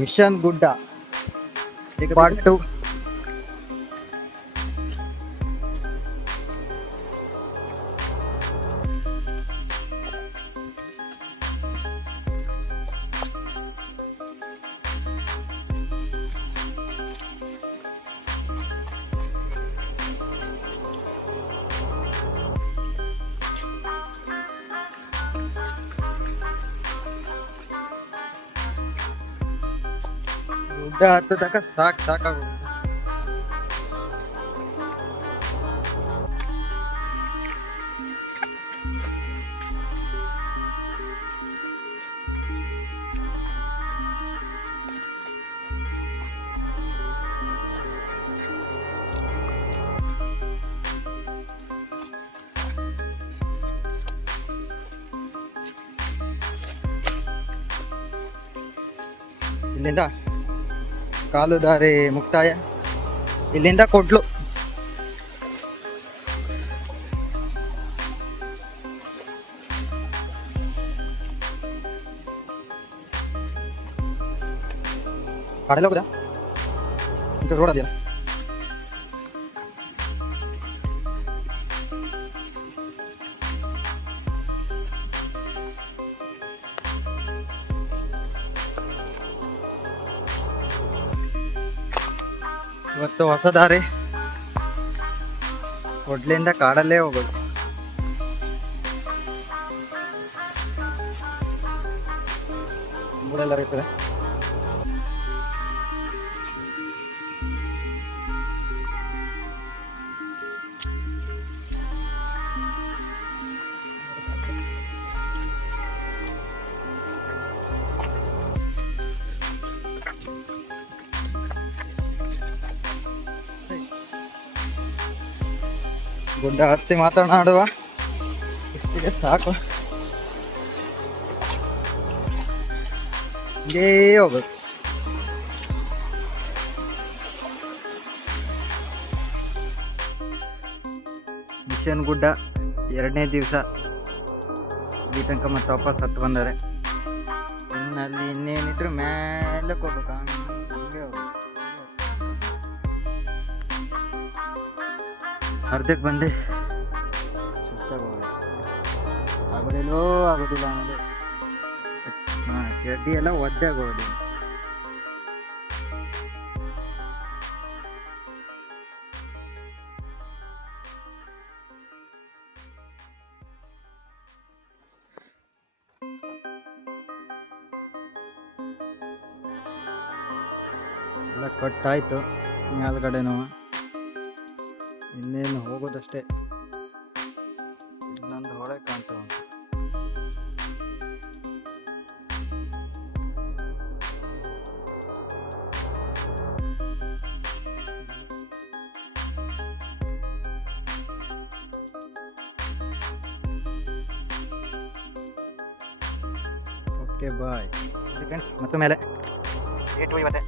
Mission ಗುಡ್ಡ part 2. ಗುಡ್ಡ ಹತ್ತದಕ್ಕ ಸಾಕಾಗೋದು. ಇಲ್ಲಿಂದ ಕಾಲು ದಾರಿ ಮುಕ್ತಾಯ, ಇಲ್ಲಿಂದ ಕೊಡ್ಲು. ಕಾಡಲ್ಲ ಹೋಗುದಾ ರೋಡ್ ಅದೆಯಲ್ಲ. ಇವತ್ತು ಹೊಸ ದಾರಿ, ಕೊಡ್ಲಿಂದ ಕಾಡಲ್ಲೇ ಹೋಗೋದು. ಊರೆಲ್ಲ ಇರ್ತದೆ. ಗುಡ್ಡ ಹತ್ತಿ ಮಾತನಾಡುವ, ಇಷ್ಟಿಗೆ ಸಾಕು. ಹೀಗೇ ಹೋಗೋದು. ಮಿಷನ್ ಗುಡ್ಡ 2ನೇ ದಿವಸ. ಈ ತನಕ ಮತ್ತೆ ವಾಪಸ್ ಹತ್ತು ಬಂದರೆ ಇನ್ನಲ್ಲಿ ಇನ್ನೇನಿದ್ರು ಮೇಲೆ ಹೋಗ್ಬೇಕು. ಹಂಗೆ ಹೋಗ್ಬೇಕು. ಅರ್ಧಕ್ಕೆ ಬಂದು ಸುಸ್ತಾಗೋದು. ಆಗೋದಿಲ್ವೋ ಆಗೋದಿಲ್ಲ ಅನ್ನೋದು. ಚಡ್ಡಿ ಎಲ್ಲ ಒದ್ದಾಗೋದು. ಎಲ್ಲ ಕಟ್ಟಾಯ್ತು ಮೇಲ್ಗಡೆನೂ. ಇನ್ನೇನು ಹೋಗೋದಷ್ಟೇ. ಇನ್ನೊಂದು ಹೊಳೆ ಕಾಣ್ತಾ ಉಂಟು. Okay bye friends. ಮತ್ತೆ ಮೇಲೆ ಏಟು ಇವತ್ತೆ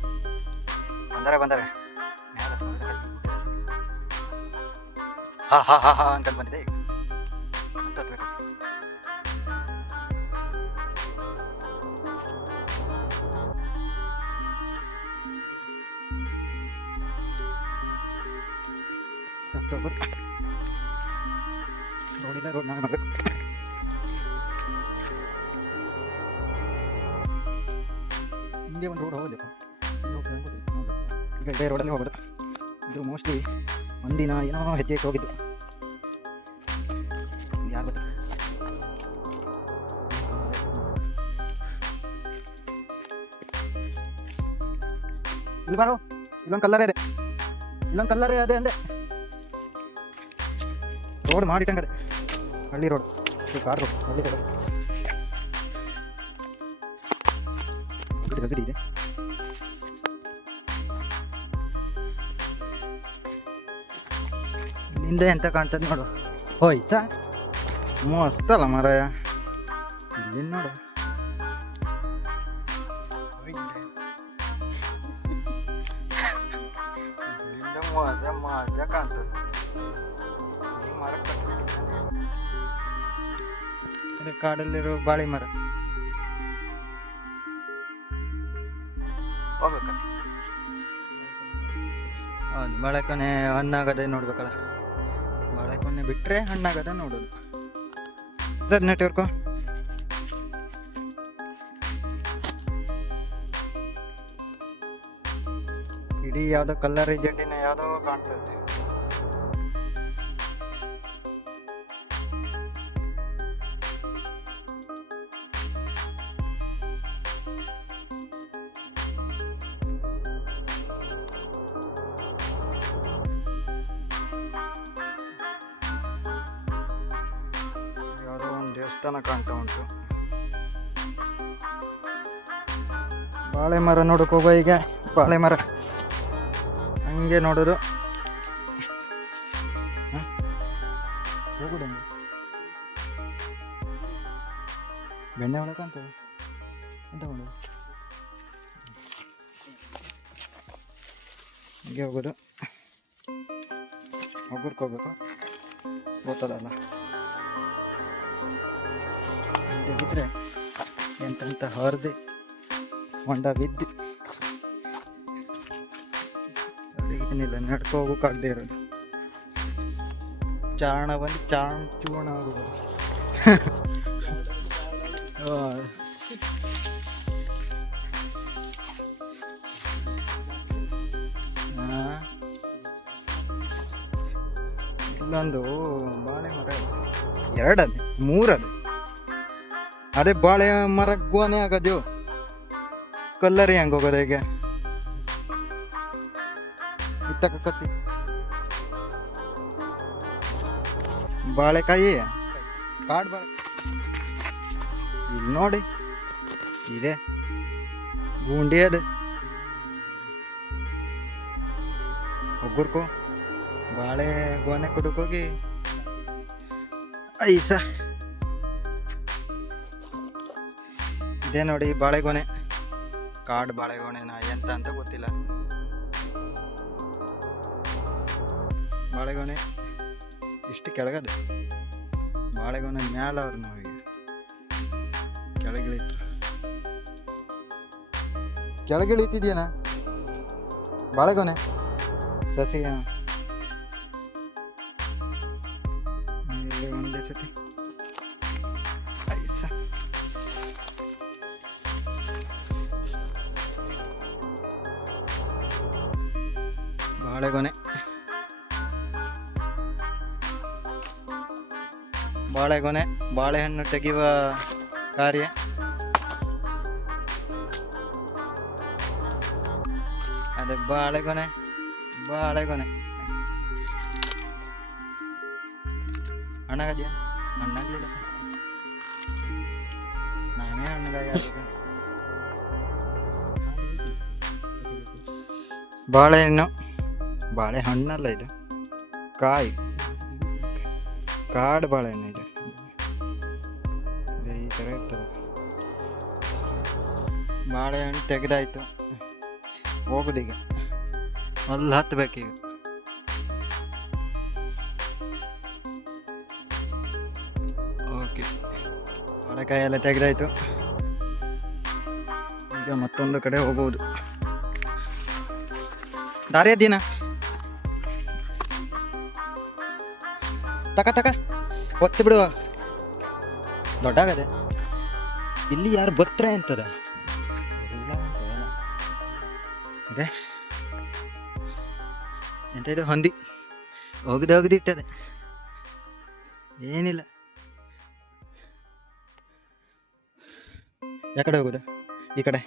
ಬಂದರೆ ಹಾ ಅಂತ ಬಂದಿದೆ. ರೋಡಿಲ್ಲ, ರೋಡ್ ನಾವು ಮಾಡಬೇಕು. ಹಿಂಗೆ ಒಂದು ರೋಡ್ ಹೋಗೋದು. ಈಗ ಇದೇ ರೋಡಲ್ಲಿ ಹೋಗೋದು. ಇದು ಮೋಸ್ಟ್ಲಿ ಒಂದಿನ ಏನೋ ಹೆಜ್ಜೆ ಇಟ್ಟು ಹೋಗಿದ್ದು. ಯಾರು ಗೊತ್ತ. ಇಲ್ಲಿ ಬಾರೋ, ಇಲ್ಲೊಂದು ಕಲ್ಲರೇ ಇದೆ, ಇಲ್ಲೊಂದು ಕಲ್ಲರೇ ಅದೇ ಅಂದೆ. ರೋಡ್ ಮಾಡಿಟ್ಟಂಗದೆ, ಹಳ್ಳಿ ರೋಡ್, ಕಾರ್ ರೋಡ್, ಹಳ್ಳಿ ರೋಡ್ ಇದೆ. ಹಿಂದೆ ಎಂತ ಕಾಣ್ತದೆ ನೋಡು. ಹೋಯ್ತಾ ಮಸ್ತ್ ಅಲ್ಲ ಮಾರಾಯ. ಇಲ್ಲಿ ನೋಡು, ಮಜಾ ಕಾಣ್ತದೆ. ಮರ ಇದು ಕಾಡಲ್ಲಿರೋ ಬಾಳೆ ಮರ ಹೋಗ್ಬೇಕಲ್ಲ. ಹೌದು, ಬಾಳೆಕೊನೆ ಹಣ್ಣಾಗದೆ ನೋಡ್ಬೇಕಲ್ಲ. ಬಾಳೆಕೊನೆ ಬಿಟ್ಟರೆ ಹಣ್ಣಾಗದೆ ನೋಡೋದು. ಅದ ನೆಟ್ವರ್ಕು ಇಡೀ ಯಾವುದೋ ಕಲ್ಲರ್ ಜಡ್ಡಿನ ಯಾವುದೋ ಕಾಣ್ತದೆ. ಯಾವುದೋ ಒಂದು ದೇವಸ್ಥಾನ ಕಾಣ್ತಾ ಉಂಟು. ಬಾಳೆ ಮರ ನೋಡಕ್ ಹೋಗುವ ಈಗ. ಬಾಳೆ ಮರ ಹಂಗೆ ನೋಡೋದು. ಹೋಗುದು ಬೆಣ್ಣೆ ಒಳಗೆ ಕಾಣ್ತದೆ. ಎಂತ ಮಾಡೋದು? ಹೀಗೆ ಹೋಗೋದು. ಹೋಗ್ಬೇಕು ಗೊತ್ತದಲ್ಲ. ಬಿದ್ದರೆ ಎಂತೆಂತ ಹರಿದು ಹೊಂಡ ಬಿದ್ದು ಏನಿಲ್ಲ, ನಡ್ಕೊ ಹೋಗೋಕ್ಕಾಗದೆ ಇರೋದು. ಚಾರಣ ಬಂದು ಚೂರ್ಣ ಆಗೋದು. ಇಲ್ಲೊಂದು ಬಾಳೆ ಮರ, ಎರಡದು ಮೂರದು. ಅದೇ ಬಾಳೆ ಮರ ಗೋನೆ ಆಗೋದು. ಕಲ್ಲರಿ ಹೆಂಗೆ ಹೋಗೋದು? ಹೇಗೆ ಇತ್ತಕತ್ತಿ ಬಾಳೆಕಾಯಿ ಕಾಡು ಬಾಳೆ ಇಲ್ಲಿ ನೋಡಿ ಇದೆ ಗುಂಡಿ. ಅದು ಒಗ್ಗರ್ಕೊ ಬಾಳೆ ಗೊನೆ ಕುಡಕೋಗಿ ಐಸ ಇದೇ ನೋಡಿ ಬಾಳೆಗೊನೆ. ಕಾಡು ಬಾಳೆಗೊನೆನಾ ಎಂತ ಅಂತ ಗೊತ್ತಿಲ್ಲ. ಬಾಳೆಗೊನೆ ಇಷ್ಟು ಕೆಳಗದೆ, ಬಾಳೆಗೊನೆ ಮ್ಯಾಲ ಅವ್ರು ನಾವೀಗ ಕೆಳಗಿಳಿತಿದ್ಯೇನ ಬಾಳೆಗೊನೆ ಸಸಿ. ಇಲ್ಲಿ ಒಂದೇ ಸತಿ ಐಸ ಬಾಳೆಗೊನೆ. ಬಾಳೆಗೊನೆ ಬಾಳೆಹಣ್ಣು ತೆಗೆಯುವ ಕಾರ್ಯ. ಅದೇ ಬಾಳೆಗೊನೆ ಹಣ್ಣಾಗದ್ಯಾ? ಹಣ್ಣಾಗ್ಲಿಲ್ಲ, ನಾನೇ ಹಣ್ಣಗಾಗಿ ಆಗ್ಬೇಕು. ಬಾಳೆಹಣ್ಣು ಬಾಳೆಹಣ್ಣಲ್ಲ ಇದು, ಕಾಯಿ. ಕಾಡು ಬಾಳೆಹಣ್ಣು ಇದು. ಈ ಥರ ಇರ್ತದೆ. ಬಾಳೆಹಣ್ಣು ತೆಗೆದಾಯ್ತು, ಹೋಗುದೀಗ. ಅಲ್ಲಿ ಹತ್ತಬೇಕೀಗ. ಓಕೆ, ಬಾಳೆಕಾಯಿ ಎಲ್ಲ ತೆಗೆದಾಯ್ತು. ಈಗ ಮತ್ತೊಂದು ಕಡೆ ಹೋಗುವುದು. ದಾರಿ ಅದೇನ ತಕ ಒತ್ತಿ ಬಿಡುವ. ದೊಡ್ಡಾಗದೆ ಇಲ್ಲಿ ಯಾರು ಬತ್ರೆ ಅಂತದ. ಎಂತ ಇದು ಹೊಂದಿ ಹೋಗಿದಿಟ್ಟದೆ. ಏನಿಲ್ಲ, ಯಾಕಡೆ ಹೋಗುದು? ಈ ಕಡೆ.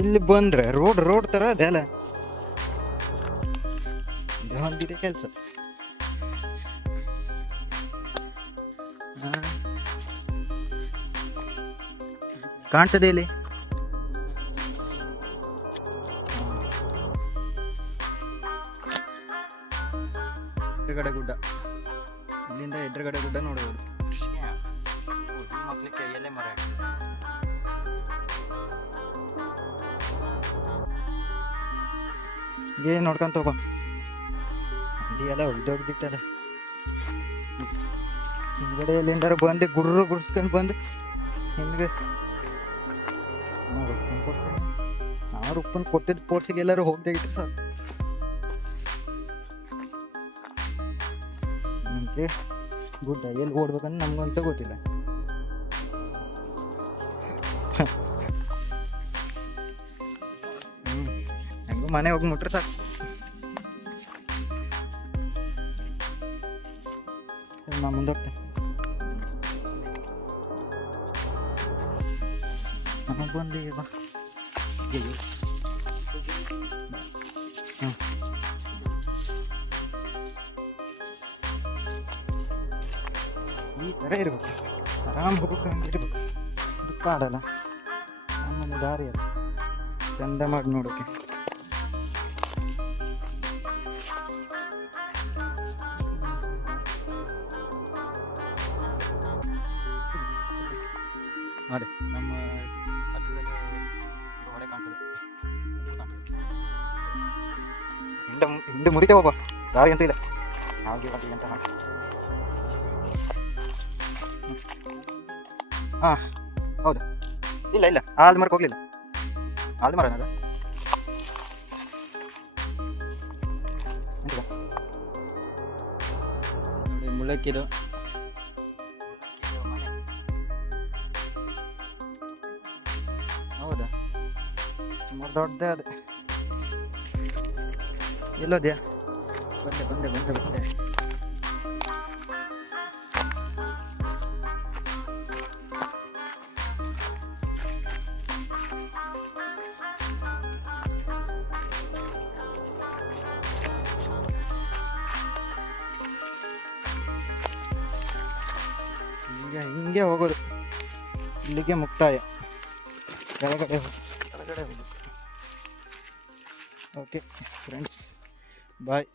ಇಲ್ಲಿ ಬಂದ್ರೆ ರೋಡ್ ತರ ಅದೆಲ್ಲ ಹೊಂದಿದೆ ಕೆಲಸ. ಕಾಣ್ತದೆ ಇಲ್ಲಿ. ಕಡೆ ಗುಡ್ಡ ಇಲ್ಲಿಂದ ಎದುರುಗಡೆ ಗುಡ್ಡ ನೋಡ್ಬೋದು. ಮಕ್ಕಳಿಗೆ ಎಲೆ ಮರ ಏನು ನೋಡ್ಕೊಂತ ಹೋಗೋ. ಅಲ್ಲಿ ಎಲ್ಲ ಹೊಲ್ದೋಗ್ಬಿಟ್ಟದೆ. ಹಿಂದ್ಗಡೆ ಎಲ್ಲಿಂದಾರು ಬಂದು ಗುಡ್ಸ್ಕೊಂಡು ಬಂದು ಹಿಂದ್ಗೆ ಉಪ್ಪನ್ನು ಕೊಡ್ತೀನಿ. ನಾವು ಉಪ್ಪನ್ನು ಕೊಟ್ಟಿದ್ದು ಪೋರ್ಸಿಗೆ ಎಲ್ಲರೂ ಹೋಗ್ತಾ ಇದ್ರು ಸಾಕು. ಮುಂಚೆ ಗುಡ್ಡ ಎಲ್ಲಿ ಓಡ್ಬೇಕಂದ್ರೆ ನಮ್ಗಂತ ಗೊತ್ತಿಲ್ಲ. ಹೆಂಗೂ ಮನೆ ಹೋಗಿ ಮುಟ್ರೆ ಸಾಕು. ನಾ ಮುಂದೆ ಹೋಗ್ತೇನೆ. ನಮಗೆ ಬಂದು ಬಾ. ಈ ಥರ ಇರ್ಬೇಕು, ಆರಾಮ್ ಹೋಗ್ಬೇಕು, ಹಂಗೆ ಇರ್ಬೇಕು. ದುಃಖ ಆಡಲ್ಲ, ನಮ್ಮನೆ ದಾರಿ ಅಲ್ಲ, ಚಂದ ಮಾಡಿ ನೋಡೋಕೆ. ಅದೇ ನಮ್ಮ ಹತ್ತಿರದಲ್ಲಿ ಹೊಳೆ ಕಾಣ್ತದೆ. ಹಿಂದೆ ಮುರಿತೆ ಹೋಗುವ ದಾರಿ ಅಂತ ಇಲ್ಲ. ಹಾಗೆ ಬಂದಿದೆ ಅಂತ ಹಾಕಿ. ಹಾಂ ಹೌದು. ಇಲ್ಲ ಇಲ್ಲ, ಆಲ್ದ ಮರಕ್ಕೆ ಹೋಗ್ಲಿಲ್ಲ. ಆಲ್ದ ಮರ ಅದು ನೋಡಿ, ಮುಳ್ಳಕ್ಕಿದು ಹೌದಾ? ಸುಮಾರು ದೊಡ್ಡದೇ ಅದು. ಎಲ್ಲೋದ್ಯಾ? ಬಂದೆ ಬಂದೆ ಬಂದೆ ಬಂದೆ. ಹಿಂಗೆ ಹೋಗೋದು, ಇಲ್ಲಿಗೆ ಮುಕ್ತಾಯ. ಕೆಳಗಡೆ ಹೋಗೋದು. ಓಕೆ ಫ್ರೆಂಡ್ಸ್, ಬಾಯ್.